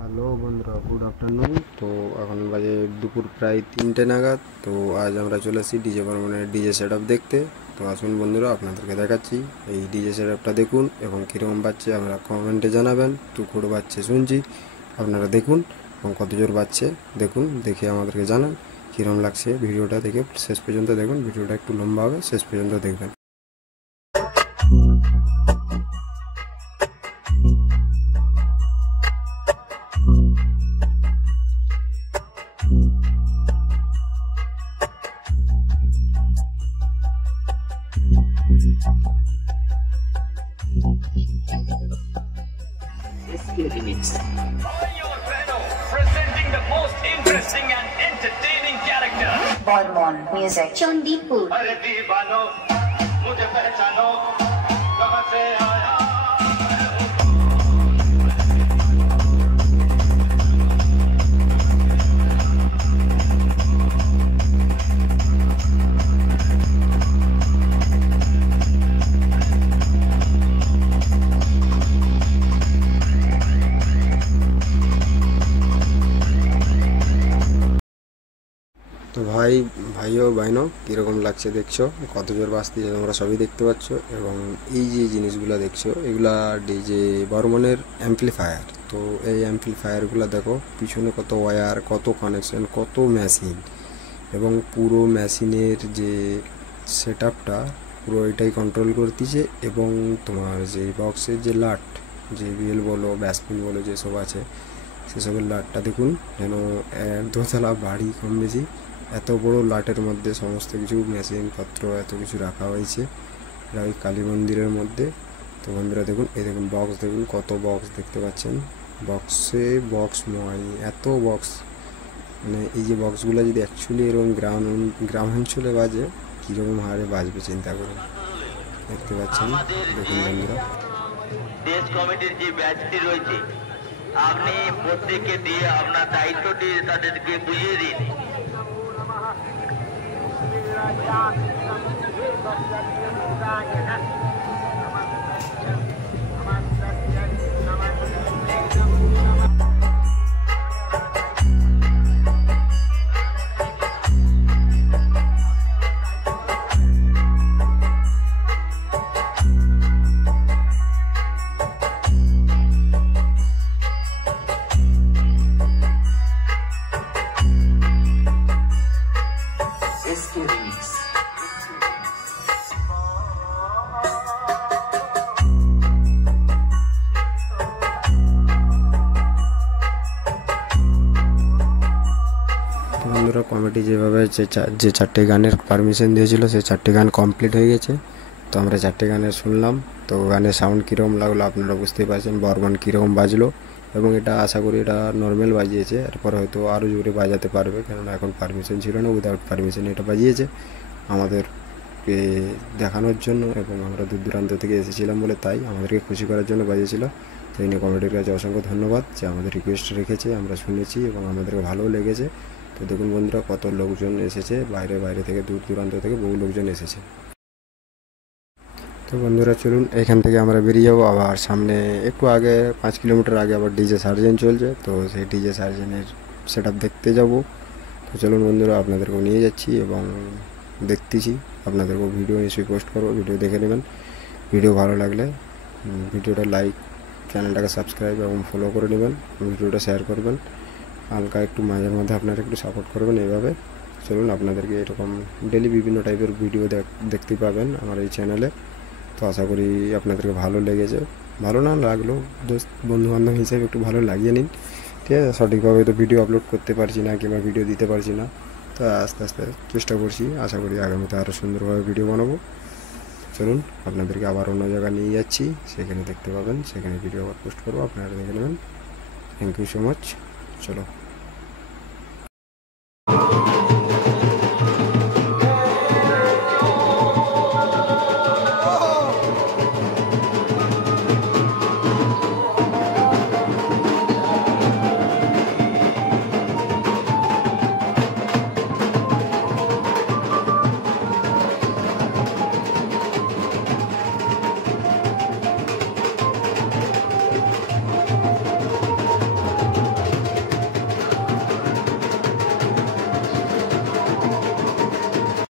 Hello বন্ধুরা, good afternoon. তো এখন বাজে দুপুর প্রায় 3টে নাগাদ। তো আজ আমরা চলে এসেছি ডিজে বর্মনের ডিজে সেট আপ দেখতে। তো আসুন বন্ধুরা, আপনাদেরকে দেখাচ্ছি এই ডিজে সেট আপটা দেখুন এবং কীরকম বাজছে আমরা কমেন্টে জানাবেন। টুকুর বাজছে শুনছি, আপনারা দেখুন এবং কত জোর বাজছে দেখুন, দেখে আমাদেরকে জানান কীরকম লাগছে। ভিডিওটা দেখে শেষ পর্যন্ত দেখুন, ভিডিওটা একটু লম্বা হবে, শেষ পর্যন্ত দেখবেন। Presenting the most interesting and entertaining character. Bormon Music Chandipur अरे दीवानो मुझे पहचानो कहाँ से आया তো ভাইও বাইনো কীরকম লাগছে দেখছো, কত জোর বাজতেছে তোমরা সবই দেখতে পাচ্ছ। এবং এই যে জিনিসগুলো দেখছো এগুলা ডিজে বর্মনের অ্যাম্পলিফায়ার। তো এই অ্যাম্পলিফায়ারগুলো দেখো পিছনে কত ওয়্যার, কত কানেকশন, কত মেশিন এবং পুরো মেশিনের যে সেট আপটা পুরো এটাই কন্ট্রোল করতেছে। এবং তোমার যে বক্সের যে লাট, যে বিএল বলো ব্যাসপিন বলো যেসব আছে সেসবের লাটটা দেখুন, যেন দোতলা বাড়ি কম বেশি এত বড় লাটের মধ্যে সমস্ত কিছু মেশিনপত্র এত কিছু রাখা হয়েছে। এটা ওই কালী মন্দিরের মধ্যে। তো বন্ধুরা দেখুন, এই দেখুন বক্স, দেখুন কত বক্স দেখতে পাচ্ছেন, বক্সে বক্সময় এত বক্স। মানে এই যে বক্সগুলো যদি অ্যাকচুয়ালি এরকম গ্রামাঞ্চলে বাজে কীরকম হারে বাজবে চিন্তা করুন। দেখতে পাচ্ছেন, দেখুন বন্ধুরা। দেশ কমিটির যে ব্যাচটি রয়েছে আপনি প্রত্যেককে দিয়ে আপনার দায়িত্বটি তাদেরকে বুঝিয়ে দিন। বন্ধুরা কমিটি যেভাবে যে 4টে গানের পারমিশন দিয়েছিল সেই 4টে গান কমপ্লিট হয়ে গেছে। তো আমরা 4টে গানের শুনলাম। তো গানের সাউন্ড কীরকম লাগলো আপনারা বুঝতেই পারছেন, বর্মন কীরকম বাজলো। এবং এটা আশা করি এটা নর্মাল বাজিয়েছে, এরপর হয়তো আরও জোরে বাজাতে পারবে, কেননা এখন পারমিশন ছিল না, উইদাউট পারমিশন এটা বাজিয়েছে আমাদেরকে দেখানোর জন্য। এবং আমরা দূর দূরান্ত থেকে এসেছিলাম বলে তাই আমাদেরকে খুশি করার জন্য বাজিয়েছিল। তো এই নিয়ে কমিটির কাছে অসংখ্য ধন্যবাদ যে আমাদের রিকোয়েস্ট রেখেছে, আমরা শুনেছি এবং আমাদেরকে ভালোও লেগেছে। তো দেখুন বন্ধুরা কত লোকজন এসেছে, বাইরে থেকে দূর দূরান্ত থেকে বহু লোকজন এসেছে। তো বন্ধুরা চলুন এখান থেকে আমরা বেরিয়ে যাবো। আবার সামনে একটু আগে 5 কিলোমিটার আগে আবার ডিজে সার্জেন চলছে, তো সেই ডিজে সার্জেনের সেট আপ দেখতে যাব। তো চলুন বন্ধুরা, আপনাদেরকেও নিয়ে যাচ্ছি এবং দেখতেছি, আপনাদেরকেও ভিডিও নিশ্চয়ই পোস্ট করবো, ভিডিও দেখে নেবেন। ভিডিও ভালো লাগলে ভিডিওটা লাইক, চ্যানেলটাকে সাবস্ক্রাইব এবং ফলো করে নেবেন, ভিডিওটা শেয়ার করবেন। হালকা একটু মাঝে মধ্যে আপনারা একটু সাপোর্ট করবেন এইভাবে। চলুন আপনাদেরকে এরকম ডেলি বিভিন্ন টাইপের ভিডিও দেখতে পাবেন আমার এই চ্যানেলে। তো আশা করি আপনাদেরকে ভালো লেগেছে, ভালো না লাগলেও দোস্ত বন্ধুবান্ধব হিসেবে একটু ভালো লাগিয়ে নিন, ঠিক আছে। সঠিকভাবে তো ভিডিও আপলোড করতে পারছি না কিংবা ভিডিও দিতে পারছি না, তো আস্তে আস্তে চেষ্টা করছি, আশা করি আগামীতে আরও সুন্দরভাবে ভিডিও বানাবো। চলুন আপনাদেরকে আবার অন্য জায়গায় নিয়ে যাচ্ছি, সেখানে দেখতে পাবেন, সেখানে ভিডিও আবার পোস্ট করবো, আপনারা দেখে নেবেন। Thank you so much. চলো।